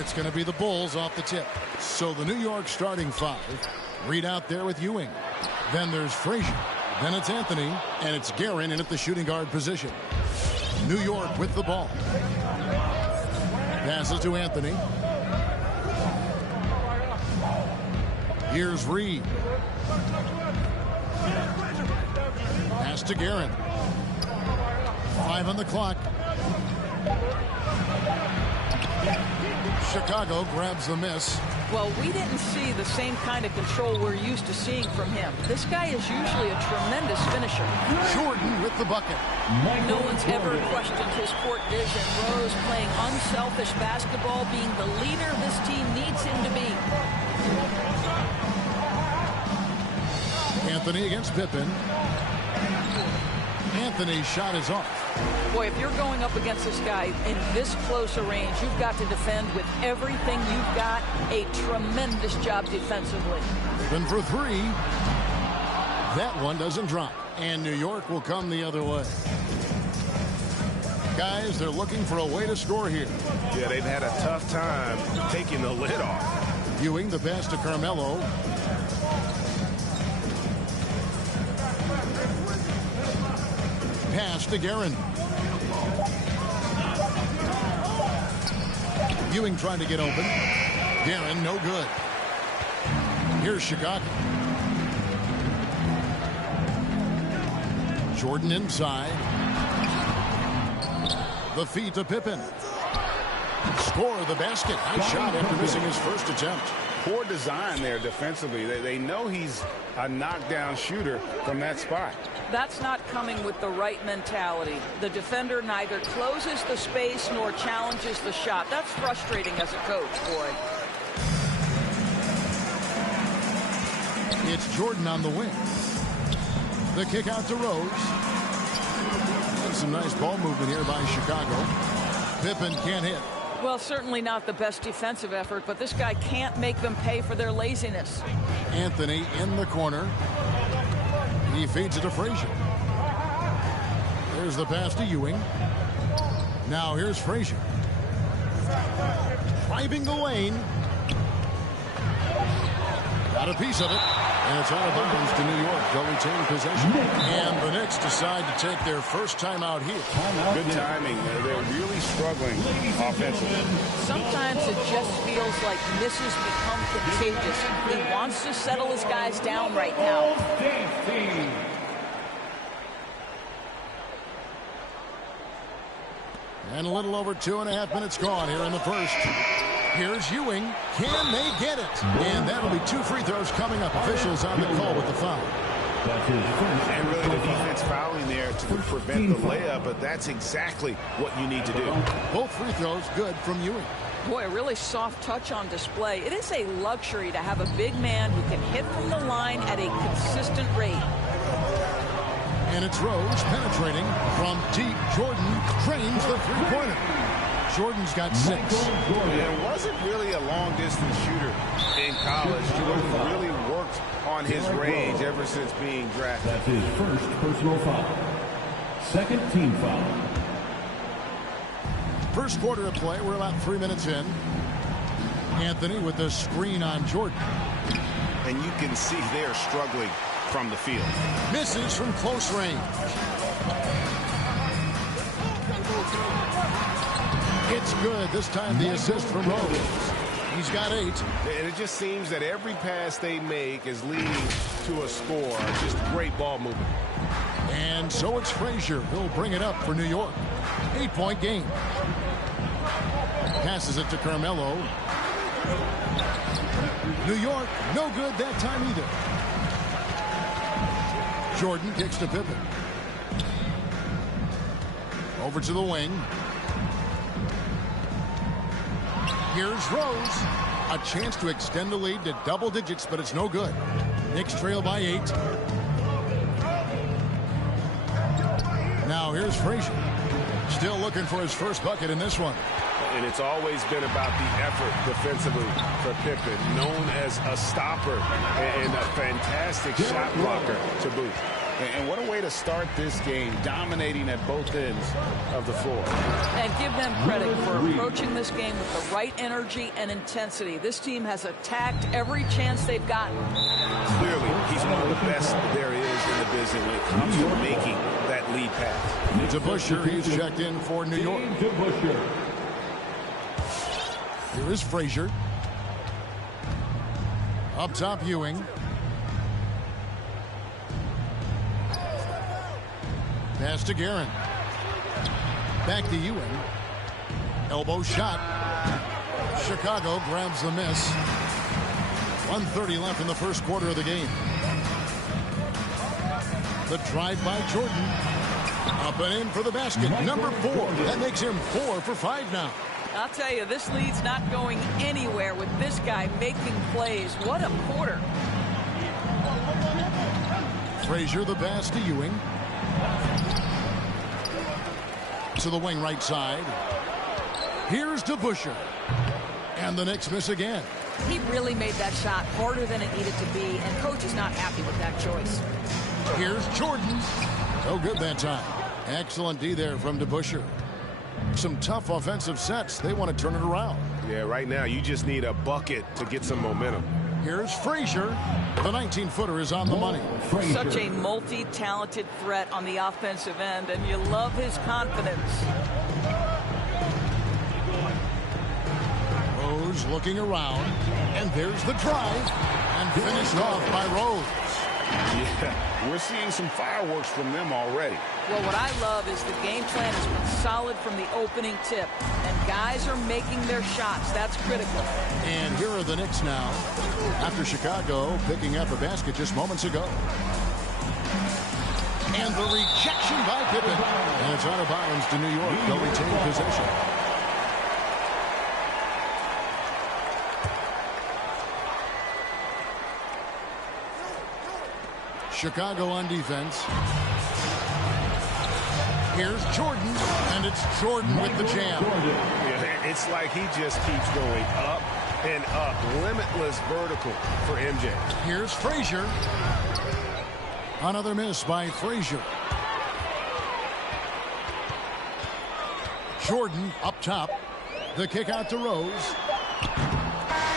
it's going to be the Bulls off the tip. So the New York starting five. Reed out there with Ewing. Then there's Frazier. Then it's Anthony. And it's Guerin in at the shooting guard position. New York with the ball. Passes to Anthony. Here's Reed. Pass to Guerin. 5 on the clock. Chicago grabs the miss. Well, we didn't see the same kind of control we're used to seeing from him. This guy is usually a tremendous finisher. Jordan with the bucket. No one's ever questioned his court vision. Rose playing unselfish basketball, being the leader this team needs him to be. Anthony against Pippen. Anthony's shot is off. Boy, if you're going up against this guy in this close a range, you've got to defend with everything you've got. A tremendous job defensively. Then for three. That one doesn't drop. And New York will come the other way. Guys, they're looking for a way to score here. Yeah, they've had a tough time taking the lid off. Ewing the pass to Carmelo. Pass to Guerin. Ewing trying to get open. Guerin, no good. Here's Chicago. Jordan inside. The feed to Pippen. Score the basket. Nice shot after missing his first attempt. Poor design there defensively. They know he's a knockdown shooter from that spot. That's not coming with the right mentality. The defender neither closes the space nor challenges the shot. That's frustrating as a coach, boy. It's Jordan on the wing. The kick out to Rose. And some nice ball movement here by Chicago. Pippen can't hit. Well, certainly not the best defensive effort, but this guy can't make them pay for their laziness. Anthony in the corner. He feeds it to Frazier. There's the pass to Ewing. Now here's Frazier. Driving the lane. Got a piece of it. And it's out of bounds to New York. They'll retain possession. And the Knicks decide to take their first timeout here. Good timing. They're really struggling offensively. Sometimes it just feels like misses become contagious. He wants to settle his guys down right now. And a little over 2.5 minutes gone here in the first. Here's Ewing. Can they get it? And that'll be 2 free throws coming up. Officials on the call with the foul. And really the defense fouling there to prevent the layup, but that's exactly what you need to do. Both free throws good from Ewing. Boy, a really soft touch on display. It is a luxury to have a big man who can hit from the line at a consistent rate. And it's Rose penetrating from deep. Jordan drains the three-pointer. Jordan's got 6. It wasn't really a long-distance shooter in college. Jordan really worked on his range ever since being drafted. That's his first personal foul. Second team foul. First quarter of play. We're about 3 minutes in. Anthony with the screen on Jordan. And you can see they're struggling from the field. Misses from close range. It's good. This time the assist from Rose. He's got 8. And it just seems that every pass they make is leading to a score. Just great ball movement. And so it's Frazier. He'll bring it up for New York. 8-point game. Passes it to Carmelo. New York, no good that time either. Jordan kicks to Pippen. Over to the wing. Here's Rose. A chance to extend the lead to double digits, but it's no good. Knicks trail by 8. Now here's Frazier. Still looking for his first bucket in this one. And it's always been about the effort defensively for Pippen, known as a stopper and a fantastic shot blocker to boot. And what a way to start this game, dominating at both ends of the floor. And give them credit for approaching this game with the right energy and intensity. This team has attacked every chance they've gotten. Clearly, he's one of the best there is in the business when it comes to making that lead pass. DeBusschere, he's checked in for New York. Here is Frazier. Up top, Ewing. Pass to Guerin. Back to Ewing. Elbow shot. Chicago grabs the miss. 1:30 left in the first quarter of the game. The drive by Jordan. Up and in for the basket. Number 4. That makes him 4 for 5 now. I'll tell you, this lead's not going anywhere with this guy making plays. What a quarter. Frazier, the pass to Ewing. To the wing right side. Here's DeBusschere. And the Knicks miss again. He really made that shot harder than it needed to be, and coach is not happy with that choice. Here's Jordan. No good that time. Excellent D there from DeBusschere. Some tough offensive sets. They want to turn it around. Yeah, right now you just need a bucket to get some momentum. Here's Frazier. The 19-footer is on the money. Such a multi-talented threat on the offensive end, and you love his confidence. Rose looking around, and there's the drive, and finished off by Rose. Yeah, we're seeing some fireworks from them already. Well, what I love is the game plan has been solid from the opening tip, and guys are making their shots. That's critical. And here are the Knicks now, after Chicago picking up a basket just moments ago. And the rejection by Pippen. And it's out of bounds to New York. They'll retain possession. Chicago on defense. Here's Jordan, and it's Jordan with the jam. Yeah, it's like he just keeps going up and up. Limitless vertical for MJ. Here's Frazier. Another miss by Frazier. Jordan up top. The kick out to Rose.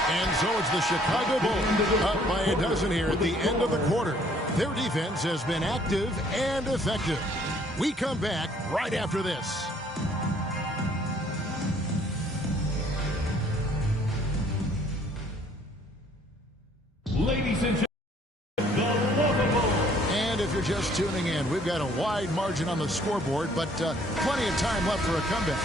And so it's the Chicago Bulls up by a dozen here at the end of the quarter. Their defense has been active and effective. We come back right after this. Ladies and gentlemen, the lovable. And if you're just tuning in, we've got a wide margin on the scoreboard, but plenty of time left for a comeback.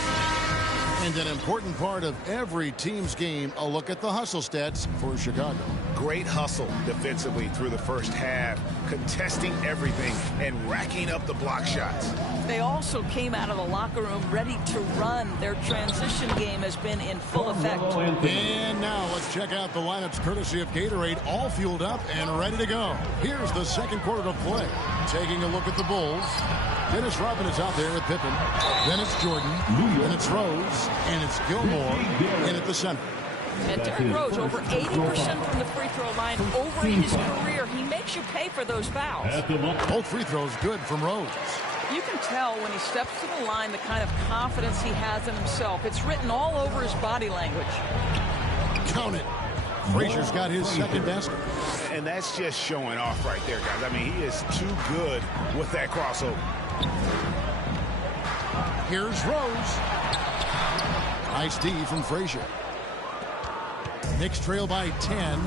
And an important part of every team's game, a look at the hustle stats for Chicago. Great hustle defensively through the first half, contesting everything and racking up the block shots. They also came out of the locker room ready to run. Their transition game has been in full effect. And now let's check out the lineups courtesy of Gatorade, all fueled up and ready to go. Here's the second quarter of play. Taking a look at the Bulls. Dennis Rodman is out there at Pippen. Then it's Jordan. Then it's Rose. And it's Gilmore in at the center. And Derrick Rose, over 80% from the free throw line over his career. He makes you pay for those fouls. Both free throws good from Rose. You can tell when he steps to the line the kind of confidence he has in himself. It's written all over his body language. Count it. Frazier's got his second basket. And that's just showing off right there, guys. I mean, he is too good with that crossover. Here's Rose. Nice D from Frazier. Knicks trail by 10.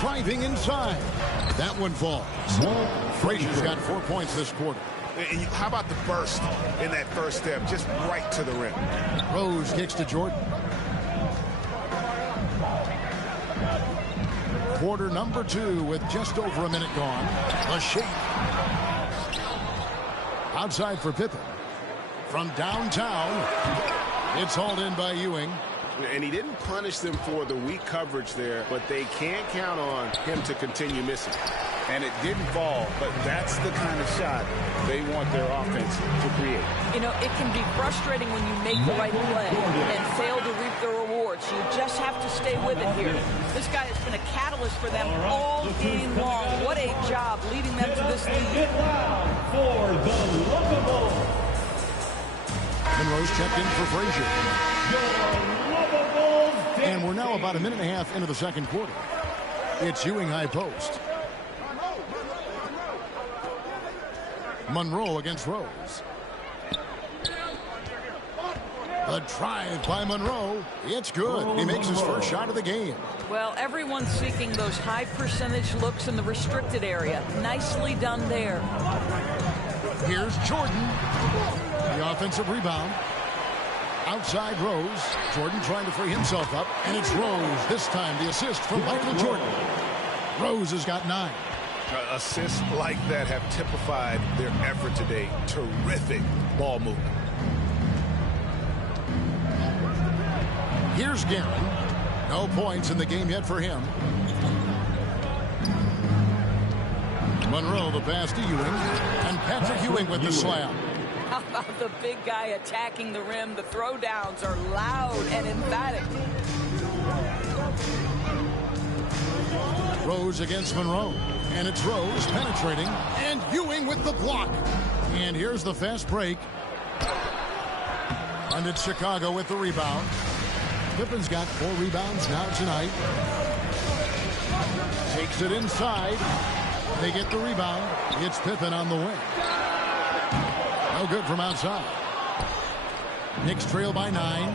Driving inside. That one falls. Frazier's got 4 points this quarter. And how about the burst in that first step, just right to the rim? Rose kicks to Jordan. Quarter number 2 with just over a minute gone. A shake. Outside for Pippen. From downtown, it's hauled in by Ewing. And he didn't punish them for the weak coverage there, but they can't count on him to continue missing. and it didn't fall, but that's the kind of shot they want their offense to create. You know, it can be frustrating when you make the right play and fail to reap the rewards. You just have to stay with it here. This guy has been a catalyst for them all game long. What a job leading them to this lead. For the Lookables. Monroe's checked in for Frazier. And we're now about a minute and a half into the second quarter. It's Ewing high post. Monroe against Rose. The drive by Monroe. It's good. He makes his first shot of the game. Well, everyone's seeking those high percentage looks in the restricted area. Nicely done there. Here's Jordan. The offensive rebound. Outside Rose. Jordan trying to free himself up. And it's Rose. This time the assist from Michael Jordan. Rose has got 9. Assists like that have typified their effort today. Terrific ball movement. Here's Guerin. No points in the game yet for him. Monroe the pass to Ewing. And Patrick Ewing with the slam. How about the big guy attacking the rim? The throwdowns are loud and emphatic. Rose against Monroe. And it's Rose penetrating. And Ewing with the block. And here's the fast break. And it's Chicago with the rebound. Pippen's got 4 rebounds now tonight. Takes it inside. They get the rebound. It's Pippen on the wing. No good from outside. Knicks trail by 9.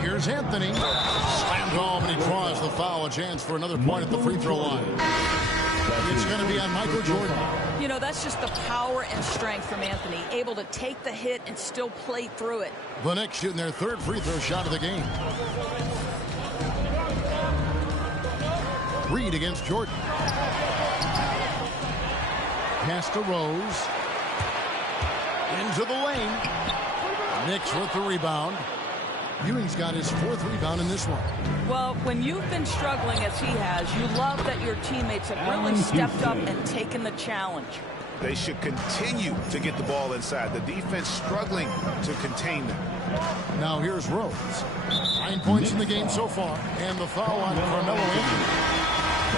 Here's Anthony. Slammed home, and he draws the foul. A chance for another point at the free throw line. It's going to be on Michael Jordan. You know, that's just the power and strength from Anthony. Able to take the hit and still play through it. The Knicks shooting their 3rd free throw shot of the game. Reed against Jordan. Pass to Rose. Into the lane. Knicks with the rebound. Ewing's got his 4th rebound in this one. Well, when you've been struggling as he has, you love that your teammates have really stepped up and taken the challenge. They should continue to get the ball inside. The defense struggling to contain them. Now here's Rose. 9 points in the game so far. And the foul on Carmelo Anthony.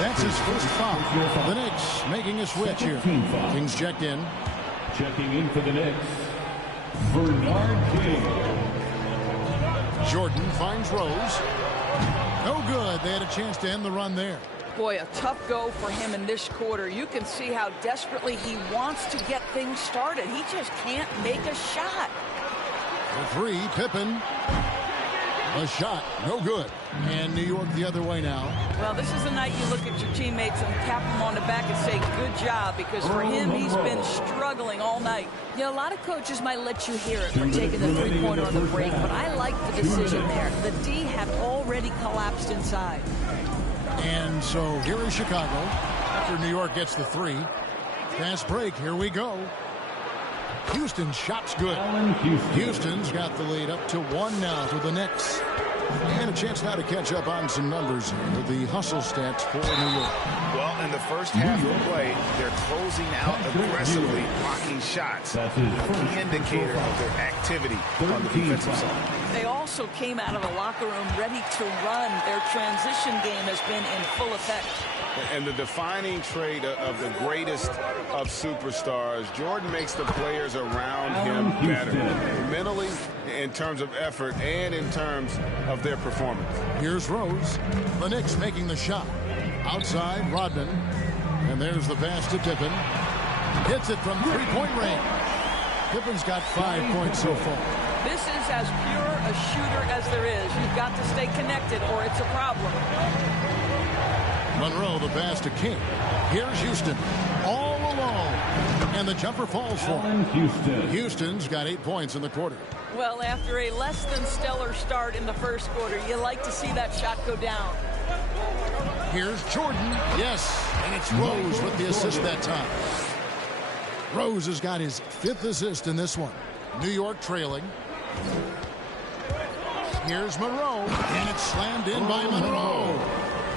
That's his first foul. The Knicks making a switch here. Kings checked in. Checking in for the Knicks, Bernard King. Jordan finds Rose. No good. They had a chance to end the run there. Boy, a tough go for him in this quarter. You can see how desperately he wants to get things started. He just can't make a shot. The 3, Pippen. A shot, no good. And New York the other way now. Well, this is the night you look at your teammates and tap them on the back and say, good job, because for him, he's been struggling all night. You know, a lot of coaches might let you hear it for taking the 3-pointer on the break, but I like the decision there. The D had already collapsed inside. And so here is Chicago after New York gets the 3. Fast break, here we go. Houston's shot's good. Houston's got the lead up to 1 now for the Knicks. And a chance now to catch up on some numbers here with the hustle stats for New York. Well, in the first half of play, they're closing out aggressively, blocking shots. A key indicator of their activity on the defensive side. They also came out of the locker room ready to run. Their transition game has been in full effect. And the defining trait of the greatest of superstars, Jordan makes the players around him better. Mentally, in terms of effort, and in terms of their performance. Here's Rose. The Knicks making the shot. Outside, Rodman. And there's the pass to Pippen. Hits it from 3-point range. Pippen's got 5 points so far. This is as pure a shooter as there is. You've got to stay connected or it's a problem. Monroe, the pass to King. Here's Houston, all alone. And the jumper falls for him. Houston's got 8 points in the quarter. Well, after a less than stellar start in the first quarter, you like to see that shot go down. Here's Jordan. Yes, and it's Rose with the assist that time. Rose has got his 5th assist in this one. New York trailing. Here's Monroe, and it's slammed in by Monroe.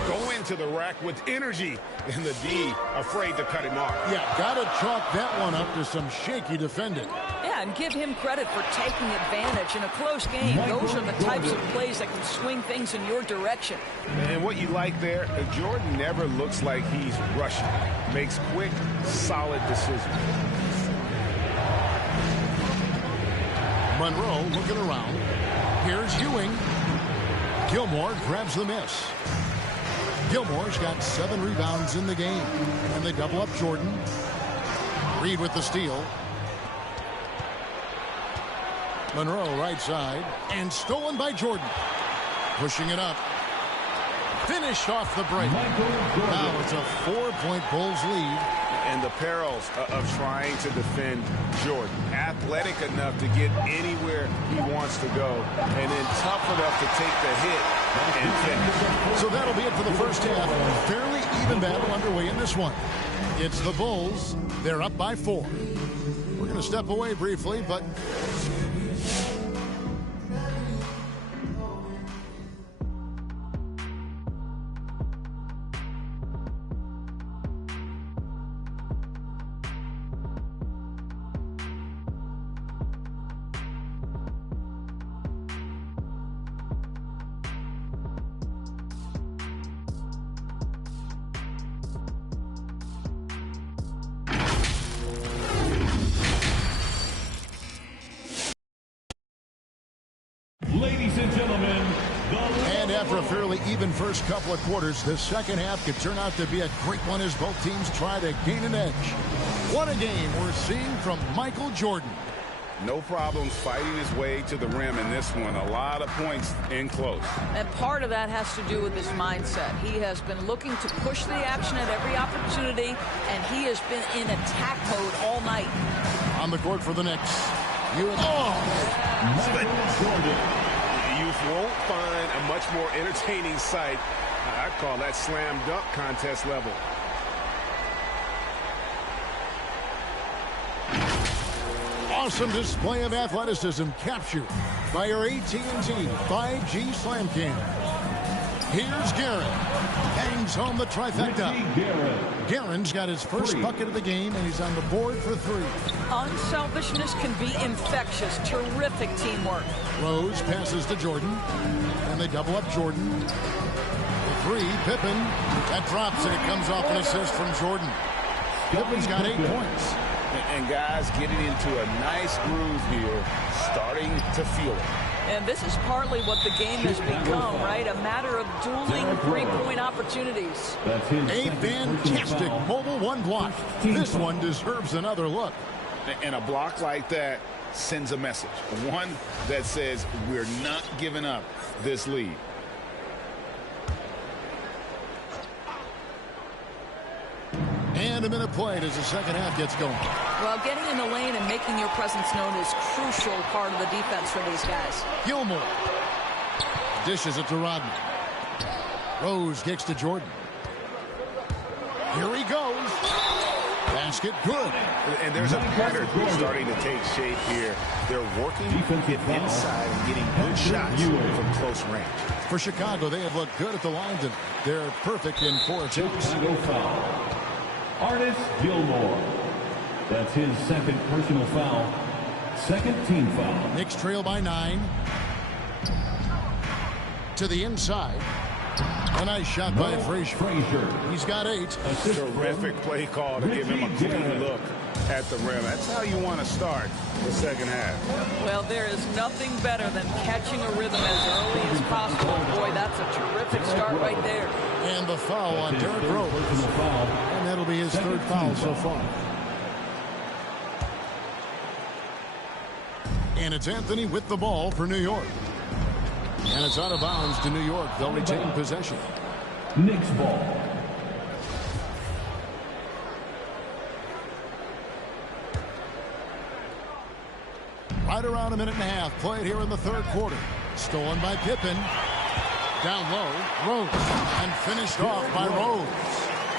Go into the rack with energy, and the D afraid to cut him off. Yeah, got to chalk that one up to some shaky defending. Yeah, and give him credit for taking advantage in a close game. Those are the types of plays that can swing things in your direction. And what you like there, Jordan never looks like he's rushing. Makes quick, solid decisions. Monroe looking around. Here's Ewing. Gilmore grabs the miss. Gilmore's got 7 rebounds in the game. And they double up Jordan. Reed with the steal. Monroe right side. And stolen by Jordan. Pushing it up. Finished off the break. Now it's a 4-point Bulls lead. And the perils of trying to defend Jordan. Athletic enough to get anywhere he wants to go. And then tough enough to take the hit and finish. So that'll be it for the first half. Fairly even battle underway in this one. It's the Bulls. They're up by 4. We're going to step away briefly, but... Ladies and gentlemen, And after a fairly even first couple of quarters, the second half could turn out to be a great one as both teams try to gain an edge. What a game we're seeing from Michael Jordan. No problems fighting his way to the rim in this one. A lot of points in close. And part of that has to do with his mindset. He has been looking to push the action at every opportunity, and he has been in attack mode all night. On the court for the Knicks. You won't find a much more entertaining sight. I call that slam dunk contest level. awesome display of athleticism captured by our AT&T 5G Slam Cam. Here's Guerin. Hangs home the trifecta. Guerin's got his first bucket of the game, and he's on the board for 3. Unselfishness can be infectious. Terrific teamwork. Rose passes to Jordan, and they double up Jordan. The 3, Pippen. That drops, and it comes off an assist from Jordan. Pippen's got 8 points. And guys getting into a nice groove here, starting to feel it. And this is partly what the game has become, right? A matter of dueling three-point opportunities. A fantastic mobile 1 block. This one deserves another look. And a block like that sends a message. One that says we're not giving up this lead. And a minute played as the second half gets going. Well, getting in the lane and making your presence known is crucial part of the defense for these guys. Gilmore dishes it to Rodman. Rose kicks to Jordan. Here he goes. Basket good. And there's a pattern starting to take shape here. They're working to get inside and getting good shots from close range. For Chicago, they have looked good at the line tonight. They're perfect in 4 attempts. Chicago foul. Artis Gilmore. That's his second personal foul. Second team foul. Knicks trail by 9. To the inside. A nice shot by Frazier. He's got 8. Terrific play call to give him a clean look at the rim. That's how you want to start the second half. Well, there is nothing better than catching a rhythm as early as possible. Boy, that's a terrific start right there. And the foul on Derrick Rose. And that'll be his third foul so far. And it's Anthony with the ball for New York. And it's out of bounds to New York. They'll retain possession. Knicks ball. Right around a minute and a half played here in the third quarter. Stolen by Pippen. Down low, Rose. And finished off by Rose.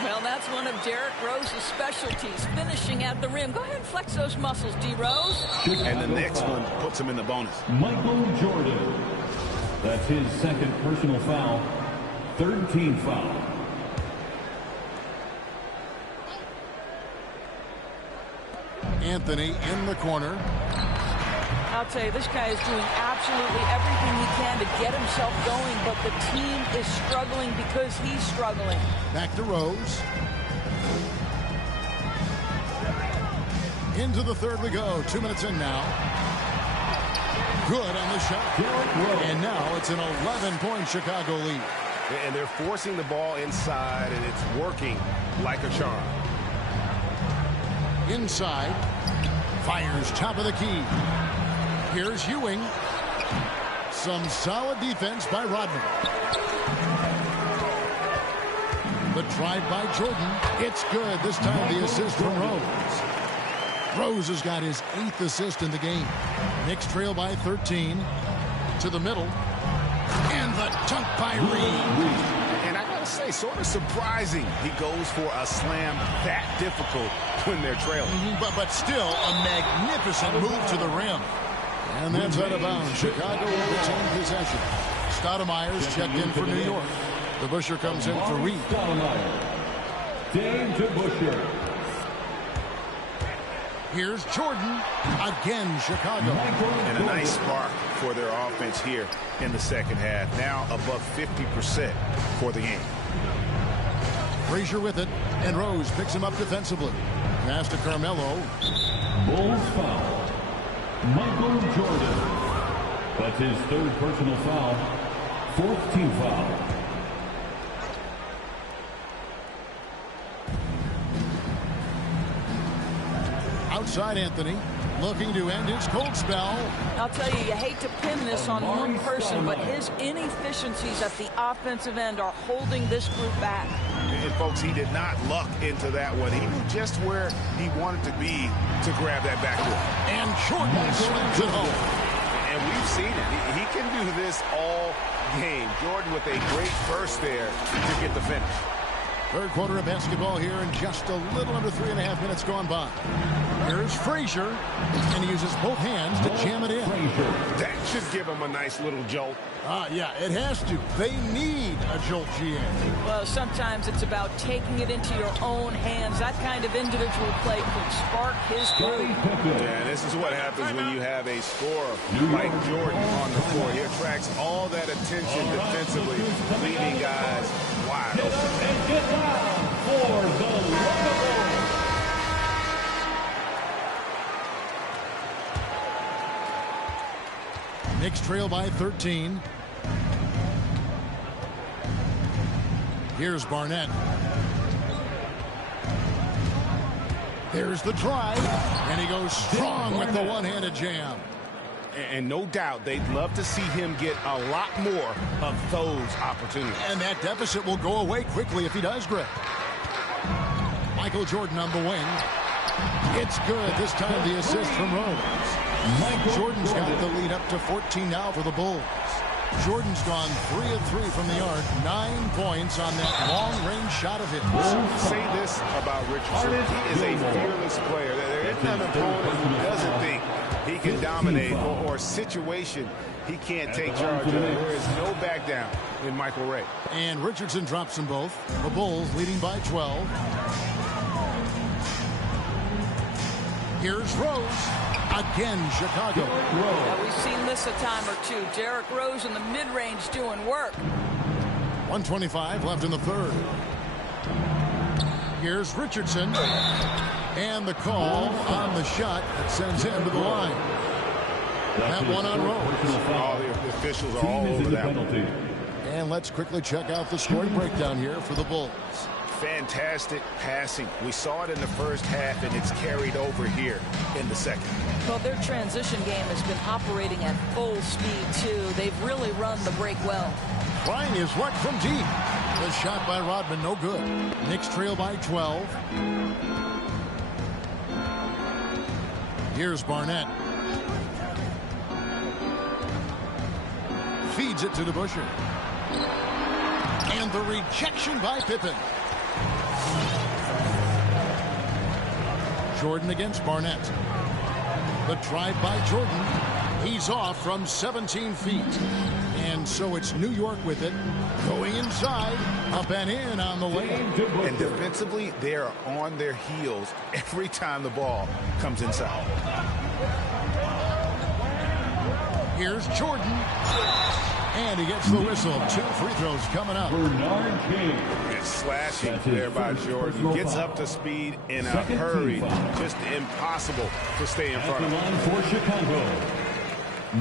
Well, that's one of Derrick Rose's specialties, finishing at the rim. Go ahead and flex those muscles, D. Rose. And the next one puts him in the bonus. Michael Jordan. That's his second personal foul. Third team foul. Anthony in the corner. I'll tell you, this guy is doing absolutely everything he can to get himself going, but the team is struggling because he's struggling. Back to Rose. Into the third we go. 2 minutes in now. Good on the shot. And now it's an 11-point Chicago lead. And they're forcing the ball inside, and it's working like a charm. Inside. Fires top of the key. Here's Ewing. Some solid defense by Rodman. The drive by Jordan. It's good. This time the assist from Rose. Rose has got his 8th assist in the game. Knicks trail by 13. To the middle. And the dunk by Reed. And I gotta say, sort of surprising he goes for a slam that difficult when they're trailing. But still a magnificent move to the rim. And that's out of bounds. Chicago will retain possession. Stoudemire's checked in for New York. The Busher comes in for Reed. Dave to Busher. Here's Jordan. Again, Chicago. And a nice spark for their offense here in the second half. Now above 50% for the game. Frazier with it. And Rose picks him up defensively. Pass to Carmelo. Bulls foul. Michael Jordan. That's his 3rd personal foul. 4th team foul. Outside Anthony. Looking to end his cold spell. I'll tell you, you hate to pin this on one person, but his inefficiencies at the offensive end are holding this group back. And folks, he did not luck into that one. He knew just where he wanted to be to grab that backboard. And Jordan slams it home. And we've seen it. He can do this all game. Jordan with a great burst there to get the finish. Third quarter of basketball here, and just a little under 3.5 minutes gone by. Here's Frazier, and he uses both hands to jam it in. That should give him a nice little jolt. Yeah, it has to. They need a jolt, GM. Well, sometimes it's about taking it into your own hands. That kind of individual play can spark his group. Yeah, this is what happens when you have a scorer like Jordan on the floor. He attracts all that attention defensively, leaving guys wide open. And get down for the Rockets. Knicks trail by 13. Here's Barnett. There's the drive, and he goes strong with the one-handed jam. And no doubt they'd love to see him get a lot more of those opportunities. And that deficit will go away quickly if he does, Greg. Michael Jordan on the wing. It's good. This time the assist from Rose. Jordan's got the lead up to 14 now for the Bulls. Jordan's gone 3 of 3 from the arc. 9 points on that long-range shot of his. Say this about Richardson. He is a fearless player. There isn't an opponent who doesn't think he can dominate or a situation he can't take charge of. There is no back down in Michael Ray. And Richardson drops them both. The Bulls leading by 12. Here's Rose. Again, Chicago. Yeah, we've seen this a time or two. Derrick Rose in the mid-range doing work. 1:25 left in the third. Here's Richardson. And the call on the shot that sends him to the line. That one on Rose. All the officials are all over that one. And let's quickly check out the scoring breakdown here for the Bulls. Fantastic passing. We saw it in the first half, and it's carried over here in the second. Well, their transition game has been operating at full speed, too. They've really run the break well. Trying his luck from deep. The shot by Rodman, no good. Knicks trail by 12. Here's Barnett. Feeds it to DeBusschere. And the rejection by Pippen. Jordan against Barnett. The drive by Jordan. He's off from 17 feet. And so it's New York with it. Going inside, up and in on the lane. And defensively, they are on their heels every time the ball comes inside. Here's Jordan. And he gets the whistle. 2 free throws coming up. Bernard King. It's slashing there by Jordan. Gets up to speed in a hurry. Just impossible to stay in front of him. At the line for Chicago,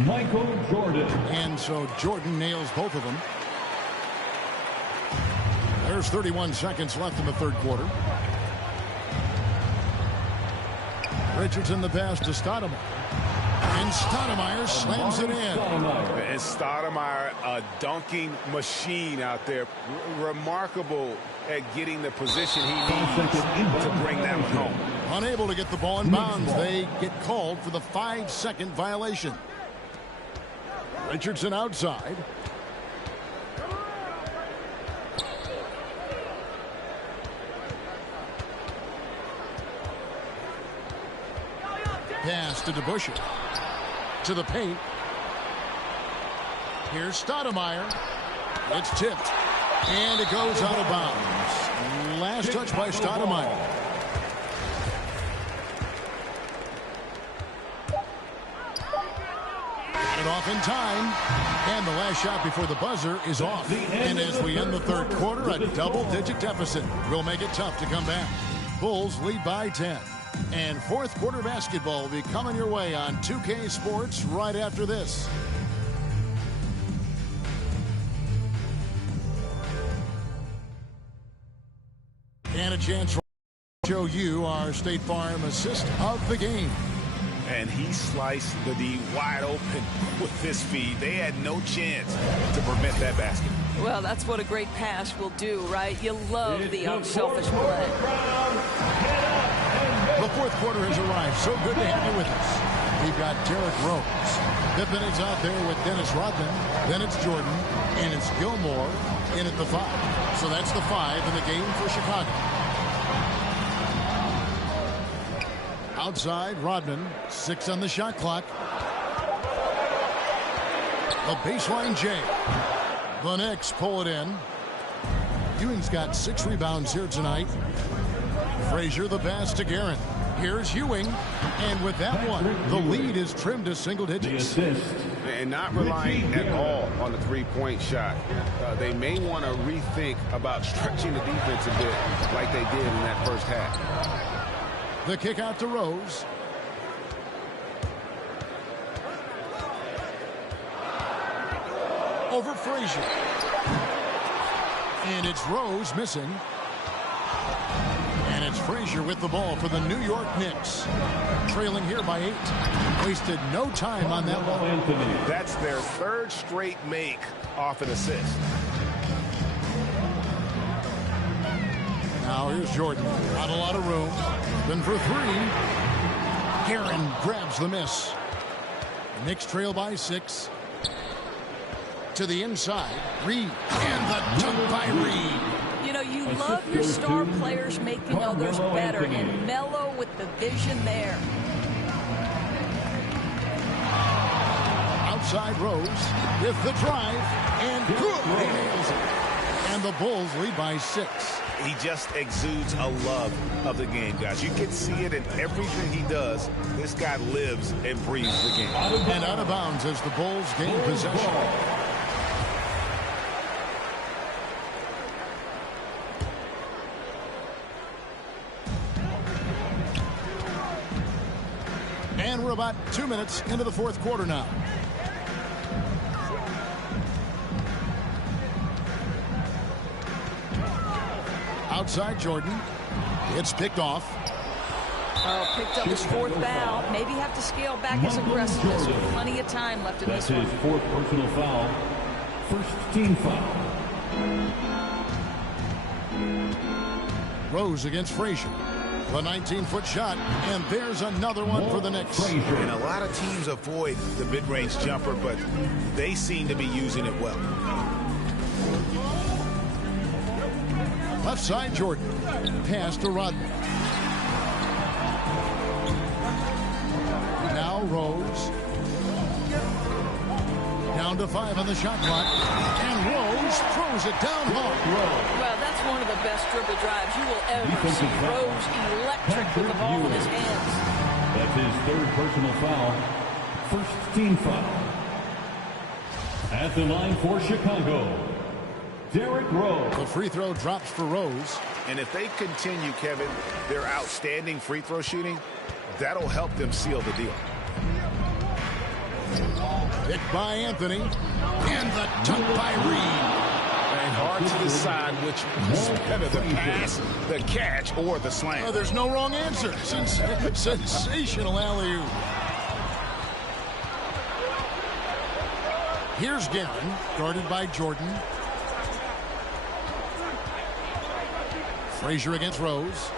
Michael Jordan. And so Jordan nails both of them. There's 31 seconds left in the third quarter. Richardson the pass to Stoudemire. And Stoudemire slams it in. And Stoudemire, a dunking machine out there. Remarkable at getting the position he needs to bring that one home. Unable to get the ball in bounds. They get called for the 5-second violation. Richardson outside. Pass to DeBusschere. To the paint. Here's Stoudemire. It's tipped. And it goes out of bounds. Last touch by Stoudemire. Got it off in time. And the last shot before the buzzer is off. And as we end the third quarter, a double-digit deficit will make it tough to come back. Bulls lead by 10. And fourth quarter basketball will be coming your way on 2K Sports right after this. And a chance to show you our State Farm assist of the game. And he sliced the D wide open with this feed. They had no chance to prevent that basket. Well, that's what a great pass will do, right? You love the unselfish play. The fourth quarter has arrived. So good to have you with us. We've got Derrick Rose. Pippen is out there with Dennis Rodman. Then it's Jordan. And it's Gilmore in at the 5. So that's the 5 in the game for Chicago. Outside, Rodman. 6 on the shot clock. The baseline J. The Knicks pull it in. Ewing's got 6 rebounds here tonight. Frazier the pass to Guerin. Here's Ewing. And with that one, the lead is trimmed to single digits. And not relying at all on the three-point shot. They may want to rethink about stretching the defense a bit like they did in that first half. The kick out to Rose. Over Frazier. And it's Rose missing. And it's Frazier with the ball for the New York Knicks. Trailing here by 8. Wasted no time on that one. That's their third straight make off an assist. Now here's Jordan. Not a lot of room. Then for 3. Guerin grabs the miss. Knicks trail by 6. To the inside. Reed. And the dunk by Reed. You know, you love your star players making others better, and Melo with the vision there. Outside Rose with the drive, and good. He nails it. And the Bulls lead by 6. He just exudes a love of the game, guys. You can see it in everything he does. This guy lives and breathes the game. And out of bounds as the Bulls gain possession. And we're about 2 minutes into the fourth quarter now. Outside Jordan. It's picked off. Oh, picked up his 4th foul. Maybe have to scale back his aggressiveness with plenty of time left in this one. That's his 4th personal foul. First team foul. Rose against Frazier. The 19-foot shot, and there's another one for the Knicks. And a lot of teams avoid the mid-range jumper, but they seem to be using it well. Left side, Jordan. Pass to Rodman. Now Rose. Down Down to 5 on the shot clock. And Rose throws it down hard. Well, that's one of the best dribble drives you will ever see. Rose electric with the ball in his hands. That's his third personal foul. First team foul. At the line for Chicago, Derrick Rose. The free throw drops for Rose. And if they continue, Kevin, their outstanding free throw shooting, that'll help them seal the deal. Picked by Anthony. And the dunk by Reed. And hard to decide which was better, the pass, the catch, or the slam. Oh, there's no wrong answer. Sensational alley-oop. Here's Guerin, guarded by Jordan. Frazier against Rose.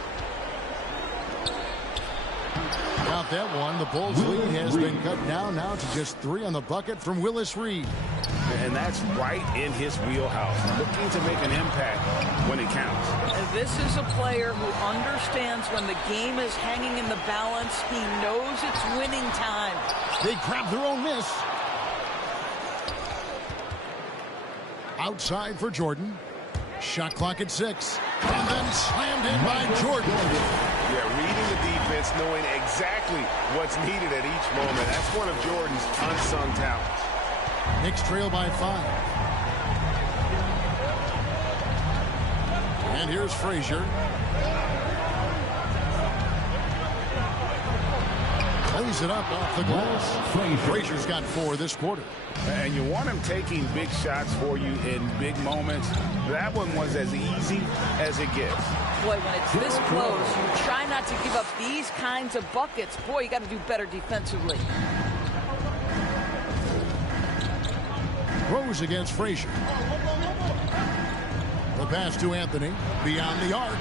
Got that one. The Bulls' lead has been cut down now to just 3 on the bucket from Willis Reed. And that's right in his wheelhouse. Looking to make an impact when it counts. And this is a player who understands when the game is hanging in the balance. He knows it's winning time. They grab their own miss. Outside for Jordan. Shot clock at 6. And then slammed in by Jordan. Yeah, reading the defense, knowing exactly what's needed at each moment. That's one of Jordan's unsung talents. Knicks trail by 5. And here's Frazier. Lays it up off the glass. Frazier's got 4 this quarter. And you want him taking big shots for you in big moments. That one was as easy as it gets. Boy, when it's this close, you try not to give up these kinds of buckets. Boy, you got to do better defensively. Rose against Frazier. The pass to Anthony. Beyond the arc.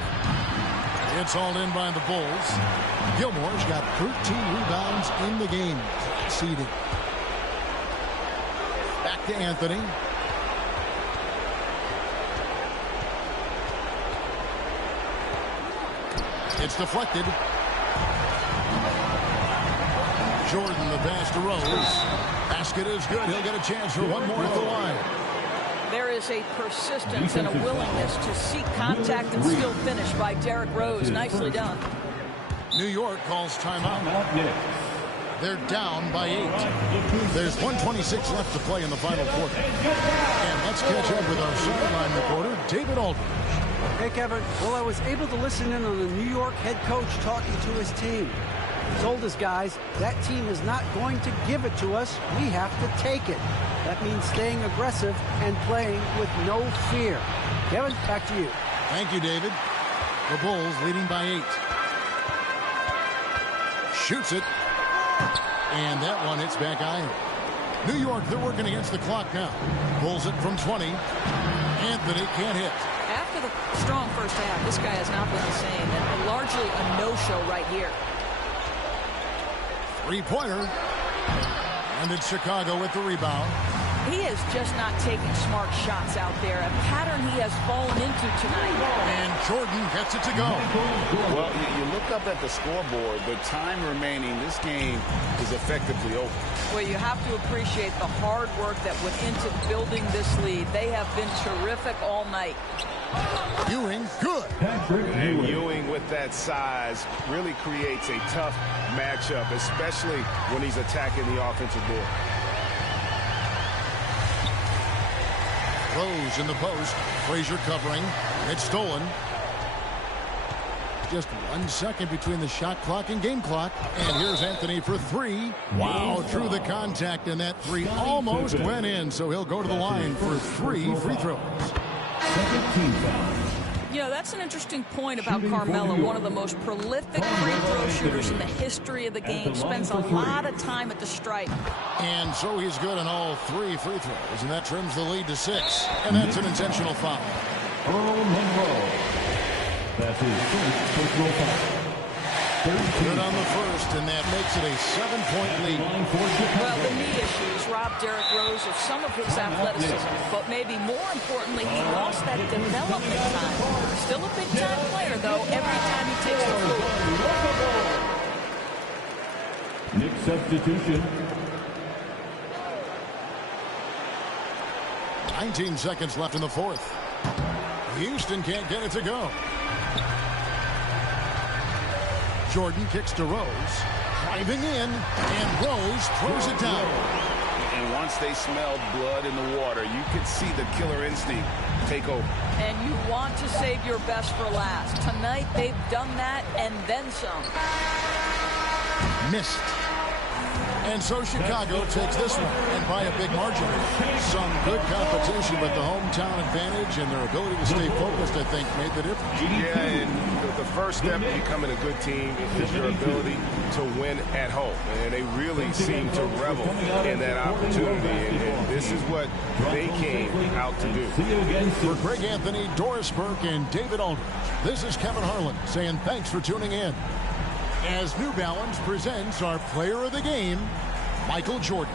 It's hauled in by the Bulls. Gilmore's got 13 rebounds in the game. Seeding. Back to Anthony. It's deflected. Jordan, the pass to Rose. Basket is good. He'll get a chance for one more at the line. There is a persistence and a willingness to seek contact and still finish by Derrick Rose. Nicely done. New York calls timeout. They're down by 8. There's 1:26 left to play in the final quarter. And let's catch up with our sideline reporter, David Aldridge. Hey, Kevin. Well, I was able to listen in on the New York head coach talking to his team. He told his guys, that team is not going to give it to us. We have to take it. That means staying aggressive and playing with no fear. Kevin, back to you. Thank you, David. The Bulls leading by 8. Shoots it. And that one hits back iron. New York, they're working against the clock now. Pulls it from 20. Anthony can't hit. After the strong first half, this guy has not been the same. And largely a no-show right here. Three-pointer. And it's Chicago with the rebound. He is just not taking smart shots out there. A pattern he has fallen into tonight. And Jordan gets it to go. Well, you look up at the scoreboard. The time remaining, this game is effectively over. Well, you have to appreciate the hard work that went into building this lead. They have been terrific all night. Ewing, good. And Ewing with that size really creates a tough matchup, especially when he's attacking the offensive board. Rose in the post. Frazier covering. It's stolen. Just 1 second between the shot clock and game clock. And here's Anthony for 3. Wow, through the contact, and that 3 almost went in. So he'll go to the line for 3 free throws. You know, that's an interesting point about Carmelo, one of the most prolific free throw shooters in the history of the game. Spends a lot of time at the stripe. And so he's good on all 3 free throws, and that trims the lead to 6. And that's an intentional foul. Earl Monroe. That's his first personal foul. Good on the first, and that makes it a 7-point lead. Well, the knee issues robbed Derrick Rose of some of his athleticism, but maybe more importantly, he lost that development time. Still a big-time player, though, every time he takes the floor. Knicks substitution. 19 seconds left in the fourth. Houston can't get it to go. Jordan kicks to Rose. Driving in, and Rose throws it down. And once they smelled blood in the water, you could see the killer instinct take over. And you want to save your best for last. Tonight, they've done that and then some. Missed. And so Chicago takes this one, and by a big margin. Some good competition, but the hometown advantage and their ability to stay focused, I think, made the difference. Yeah, and the first step to becoming a good team is your ability to win at home. And they really seem to revel in that opportunity, and this is what they came out to do. For Greg Anthony, Doris Burke, and David Aldridge, this is Kevin Harlan saying thanks for tuning in. As New Balance presents our player of the game, Michael Jordan.